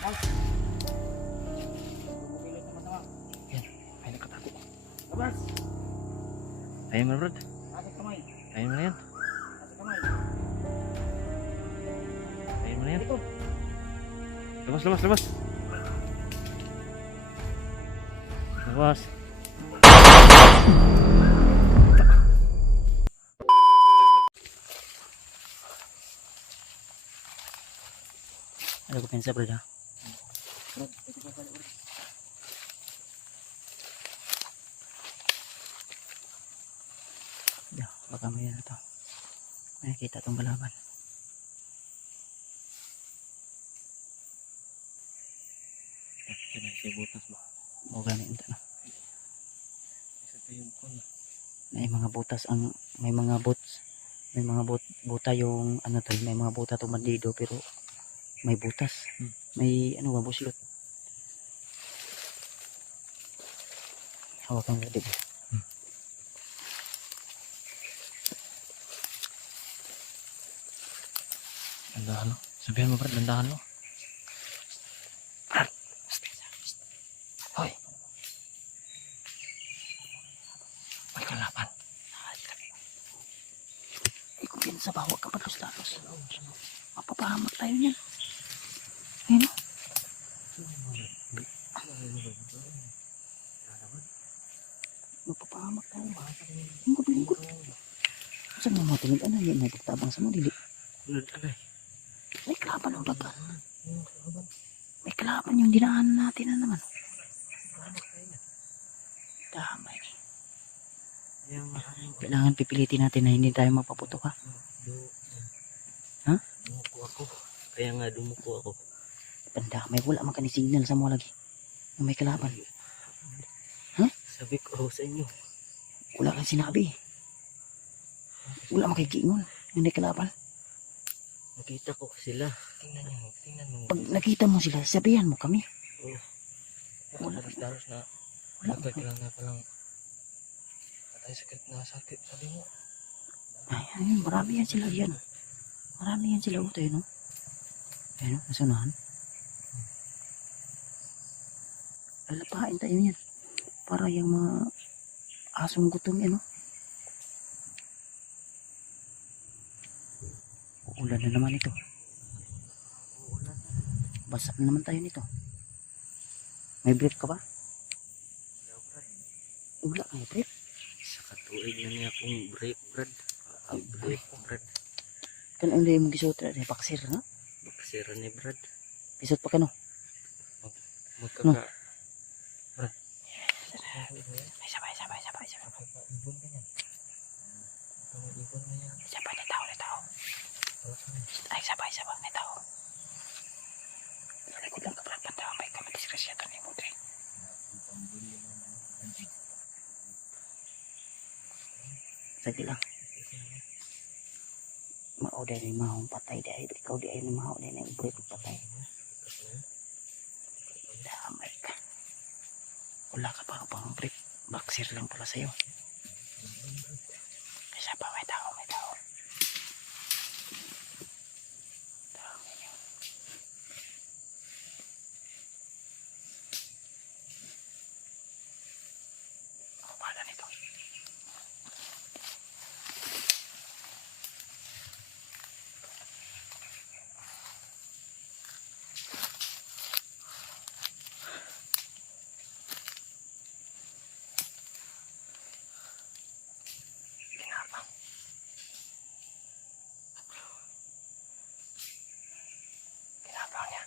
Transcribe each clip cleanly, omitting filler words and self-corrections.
Yan, ay nakatago. Labas! Ayun mo, Brad. Asik kamay! Ayun mo na yan. Asik kamay! Ayun mo na yan. Ito! Labas, labas, labas. Labas. Ano ko pensa, Brad, ha? Brad, ito pa pala, Brad. Yeah, baka may ano to. May nakita itong balaban. Yan ay siya butas ba? O ganin ito na. May mga butas ang may mga bots. May mga buta yung ano to, may mga buta to bandido pero may butas. May ano ba buslot. Hawakan mo dito. Dandahan mo. Sabihan mo, Brad, dandahan mo. Brad. Hoy. May kalaban. Ikaw pinsa ba? Huwag ka palos-talos. Mapapahamak tayo niyan. Ayun o. Mapapahamak tayo. Lingkod. Saan mo mga tingin? Ano yan? May pagtabang sa mo, dili. May kalaban ang baga. May kalaban yung dinaanan natin na naman. Damay. Kailangan pipilitin natin na hindi tayo mapaputok, ha? Ha? Dumuko ako. Kaya nga dumuko ako. Pandamay. Wala man ka ni signal sa mo lagi. May kalaban. Ha? Sabi ko sa inyo. Wala kang sinabi. Wala man kay Kingon. Hindi kalaban. Nakita ko sila. Tingnan mo. Pag nakita mo sila, sabihan mo kami. Wala. Daros na. Wala. Kailangan na palang patay sakit na sakit. Sabi mo. Ay, ayun, marami yan sila yan. Marami yan sila utoy, no? Ayun, nasunahan. Lalapain tayo yan. Para yung mga asong gutom yan, no? Uulan na naman ito. Basa na naman tayo nito. May brief ka ba? Wala kang brief. Sa katuig na niya akong break, Brad. Break, Brad. Kan ang dahil mong gisuot na paksir, ha? Bakasira ni Brad. Gisuot pa ka, no? Magkaka... No. Brad. Ay, sabay. Ibon ka niyan. Ibon na yan. Sabay na tao. Ay, sabay na tao. Nalikod lang ka, Brad. Pandamay ka, madiskrasya to ni Mudre. Sige lang. Mao dahil mahong patay dahil ikaw di ay mahong dahil ang break patay. Damay ka. Wala ka pa pang break. Baksir lang pala sa'yo. Kaya pa may tao. Dami yun. Ako pala nito. Kinabang niya.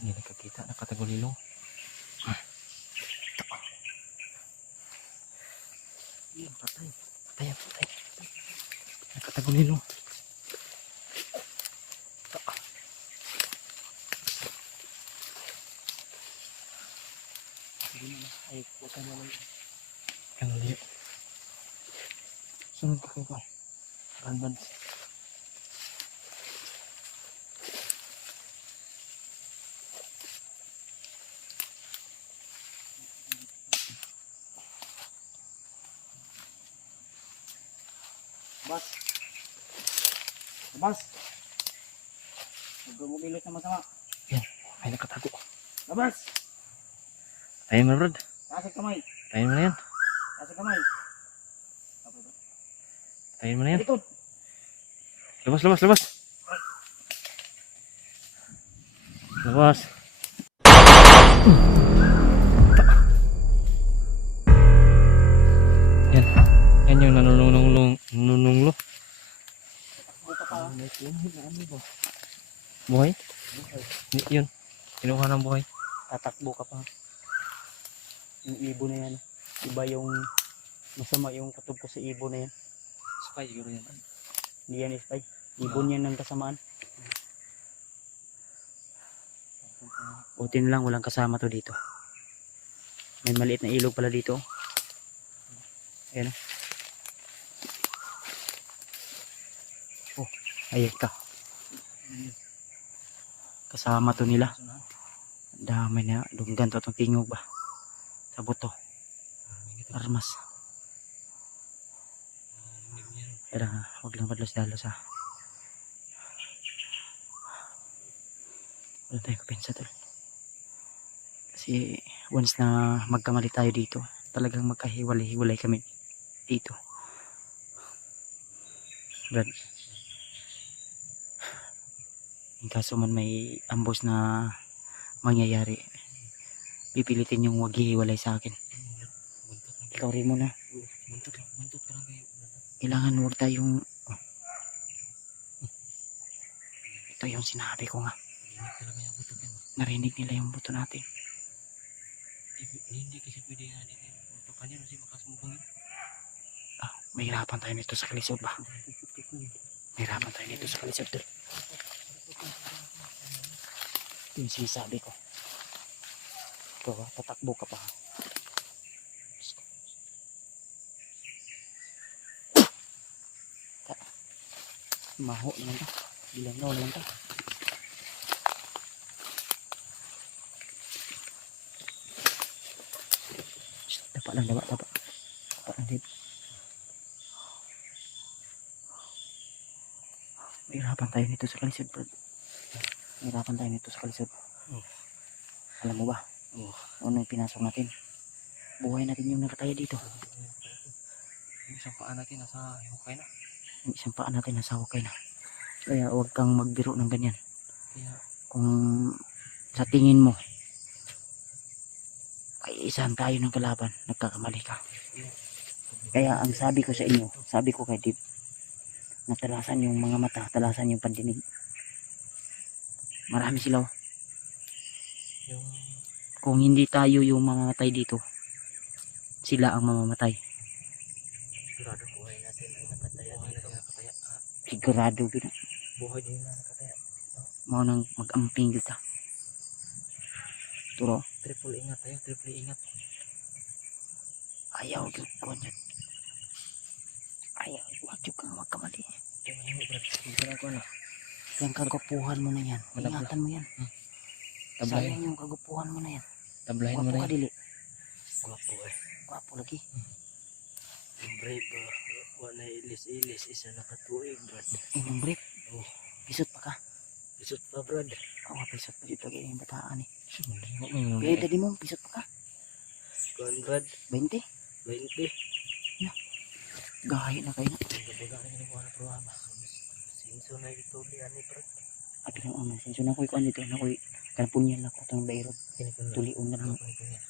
Hindi nakakita. Nakatagulilong. Yan, patay. Patay. Nakatagulilong. Ay, huwag ka naman. Ang liyo. Sunod ka kayo pa. Banban. Labas. Labas. Huwag kang umilos na masama. Yan. Ay, nakatago. Labas. Tayo mo, Brad. Taas ang kamay. Tayo mo na yan. Taas ang kamay. Tayo mo na yan. Likod. Labas, labas, labas. Labas. Yan. Yan yung nanununglo. Buka pa. Buhay? Yun. Kinuha ng buhay. Tatakbo ka pa. Yung ibon na yan. Iba yung masama yung katubko sa ibon na yan. Spy, siguro yan. Hindi yan spy. Ibon yan ng kasamaan. Buti na lang walang kasama to dito. May maliit na ilog pala dito. Ayan. Oh, ayun ka. Kasama to nila. Dami na. Dunggan to itong tingog ba. Sa buto. Armas. Pero huwag lang padlos-dalos ha. Wala tayo kapensa tol. Kasi once na magkamali tayo dito, talagang magkahiwalay-hiwalay kami dito. Brad. In kaso man may ambos na mangyayari, pipilitin yung wag hiwalay sa akin. Ikaw rin muna. Buntot ka lang kayo. Kailangan huwag tayong ito yung sinabi ko nga. Narinig nila yung buto natin. Hindi kasi pwede nga din yung buto kanya kasi makasumbong yun. Mahirapan tayo nito sa kalisod ba? Mahirapan tayo nito sa kalisod tol. Ito yung sinasabi ko. Ito ha, tatakbo ka pa ha. Maho naman ta. Bilang naman ta. Dapat lang, dapat. Dapat lang din. Mahirapan tayo nito sa kalisod, bro. Mahirapan tayo nito sa kalisod. Alam mo ba? Ano yung pinasok natin? Buhay natin yung nakataya dito. Yung isang paa natin nasa hukay na. Yung isang paa natin nasa hukay na. Kaya huwag kang magbiro ng ganyan. Kaya Kung sa tingin mo ay isahan tayo ng kalaban, nagkakamali ka. Kaya ang sabi ko sa inyo, sabi ko kay Dip, natalasan yung mga mata, talasan yung pandinig. Marami sila. yung Kung hindi tayo yung mamamatay dito, sila ang mamamatay. sigurado buhay natin ay nakataya. Buhay natin nakataya. Sigurado gina. Buhay din na nakataya. Mao nang mag-amping kita. Turo, Triple ingat tayo, triple ingat. ayaw gyud ko niya. Ayaw, wag gyud kang magkamali. Kaya mo Brad, magkano ko na. Yung kagupuhan mo na yan. Malabla. Ingatan mo yan. Tablahin. Sayang yung kagupuhan mo na yan. Tablahin mo Gwapo na ka yun. dili. Gwapo eh. Gwapo lagi. Yung brave wala ilis-ilis isa nakatuig Brad. Yung break. Oh. Pisot pa ka. Isot pa Brad. Oo, pisot pa dito kaya yung bataan eh. May Kaya dali mo, pisot pa ka. kuan Brad, 20. 20. Gahay na kayo. Baga na kinukuha na programa. Sinso na ito liyan ni Brad. Abi na ang senso na ko'y kuan dito. Na ko'y kanpunyan na ko itong bayro. Kinikun Tulion na lang. niya.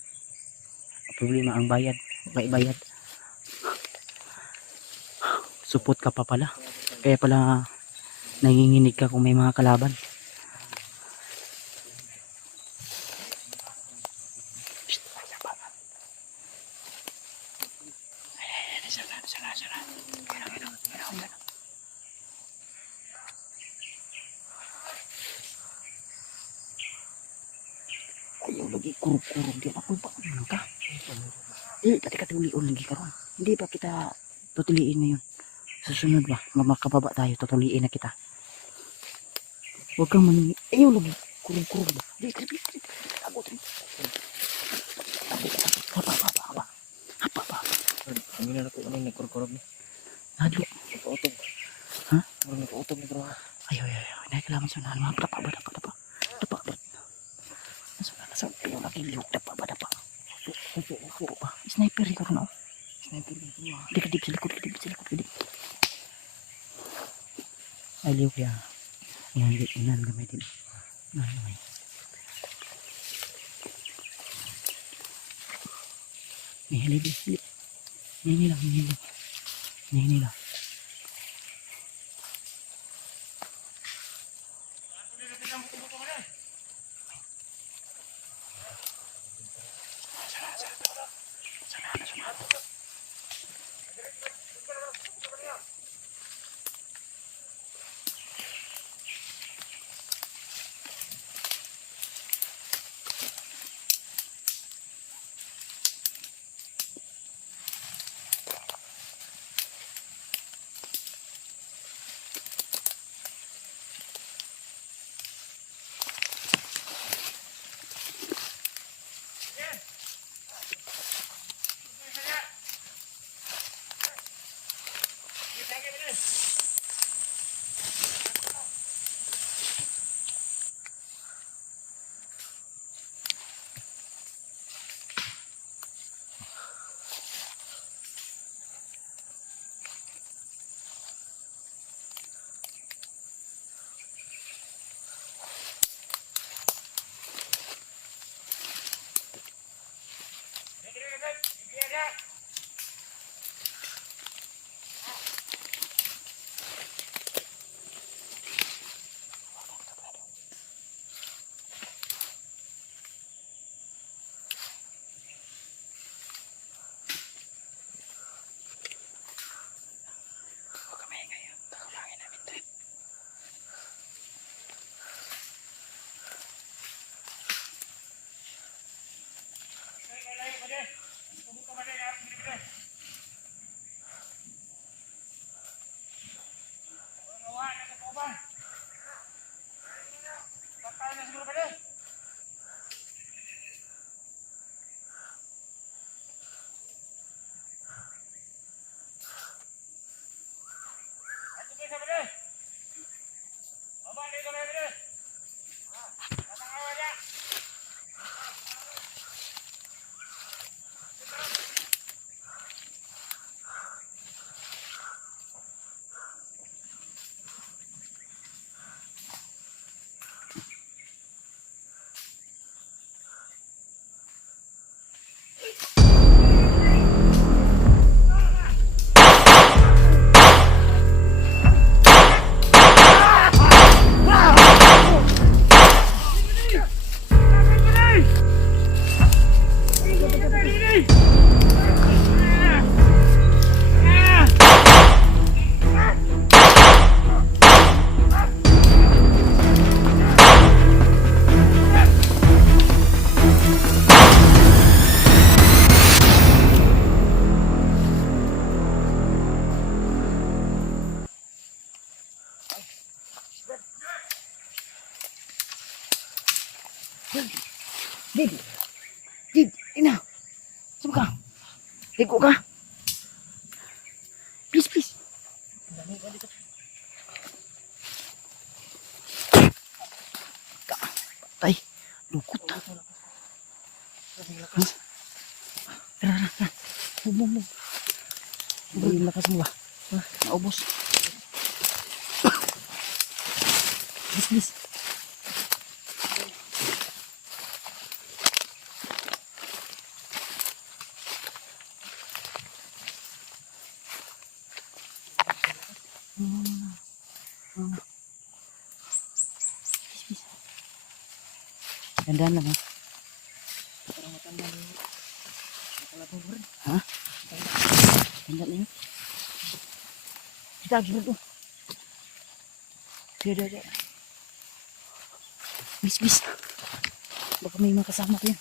Problema ang bayad. Bayad. Supot ka pa pala. Kaya pala nanginginig ka kung may mga kalaban. Shhh, sapa. Sala. Ganun. Ayaw lagi kurug-kurug din ako pa. Ano ka? Pati ka tulion lagi karon. Hindi pa kita tutuliin ngayon. Susunod ba? Makababa tayo, tutuliin na kita. Huwag kang mangingi. Ayaw lagi. Kurug-kurug ba? Di, tagot rin. Hapa. Ang ginala ko ano nagkurkurog ni. Nadlo. Nakautog. Ha? Parang nakautog na bro. Ayaw. Naikalaman sa nahan. Mga dapa ba? Dapa ba? Nasa yung nakiliyok. Dapa ba? Suso ba? Sniper ko na. Sniper na ito ah. Dikit sa likod. Ay, liyok ya. Inan gamay din. Gamay. Hili. Hili lang. Sana. Did, ina. Saan ka? Ligo ka? Please. Patay. Lukot. Tara. Move. Yung lakas mo ba? Naubos. Please. Gandaan lang ha. Ha? Gandaan lang yun. Kita agad to. Dia. Bis. Baka may mga kasama ko yan.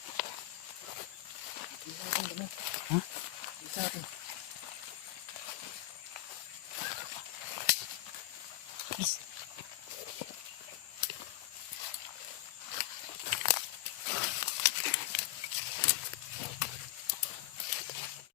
Ha? Bisa natin.